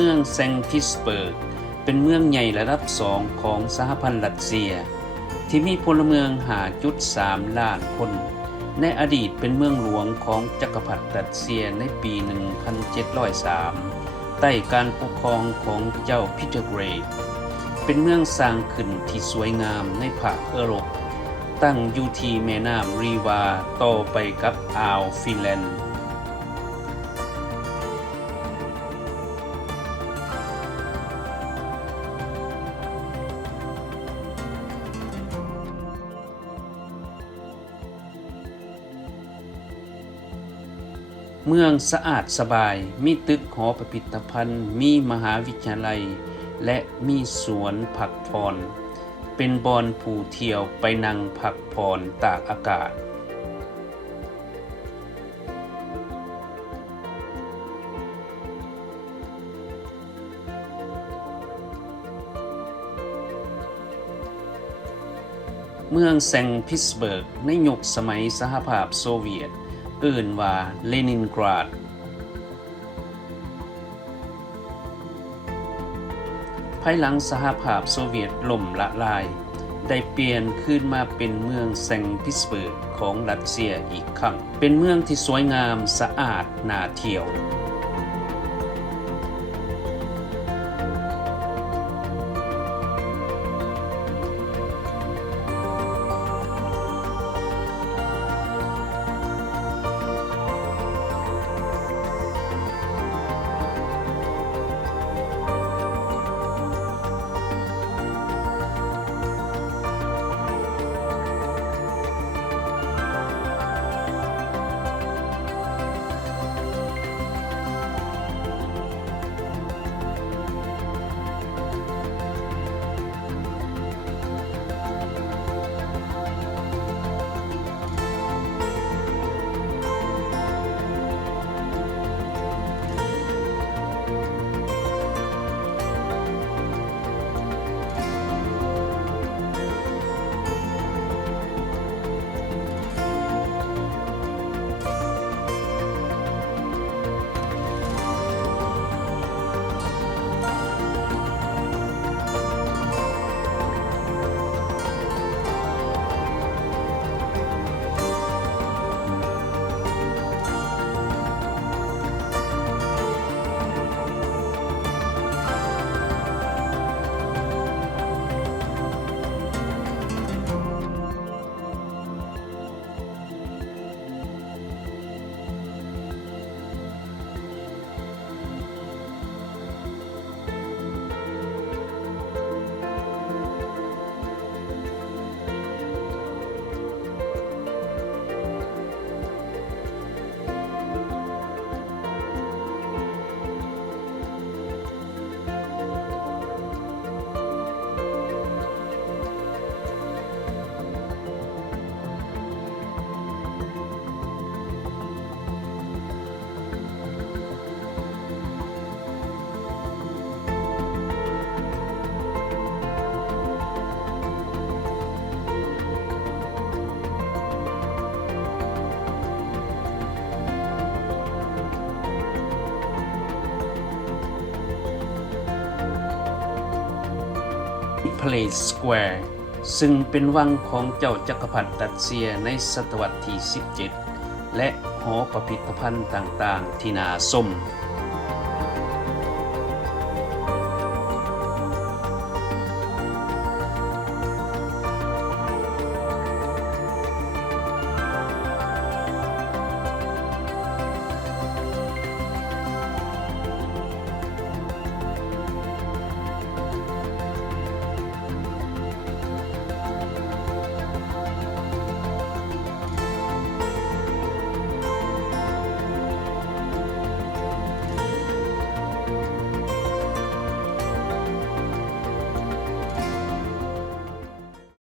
มืองแซงต์พีเตอร์สเบิร์กเป็นเมืองใหญ่ระดับ2ของสหพันธ์รัสเซียที่มีพลเมือง 5.3 ล้านคนในอดีตเป็นเมืองหลวงของจักรพรรดิรัสเซียในปี 1703 ใต้การปกครองของเจ้าพีเตอร์เกรย์เป็นเมืองสร้างขึ้นที่สวยงามในภาคยุโรปตั้งอยู่ที่แม่น้ำรีวาต่อไปกับอ่าวฟินแลนด์เมืองสะอาดสบายมีตึกหอพิพิธภัณฑ์มีมหาวิทยาลัยและมีสวนพักผ่อนเป็นบอนผู้เที่ยวไปนั่งพักผ่อนตากอากาศเมืองแซงต์พีเตอร์สเบิร์กในยุคสมัยสหภาพโซเวียตเอิ้นว่าเลนินกราดภายหลังสหภาพโซเวียตล่มละลายได้เปลี่ยนขึ้นมาเป็นเมืองแซงต์พีเตอร์สเบิร์กของรัสเซียอีกครั้งเป็นเมืองที่สวยงามสะอาดน่าเที่ยวเพลสสแควร์ซึ่งเป็นวังของเจ้าจักรพรรดิรัสเซียในศตวรรษที่ 17 และหอพิพิธภัณฑ์ต่างๆที่น่าชม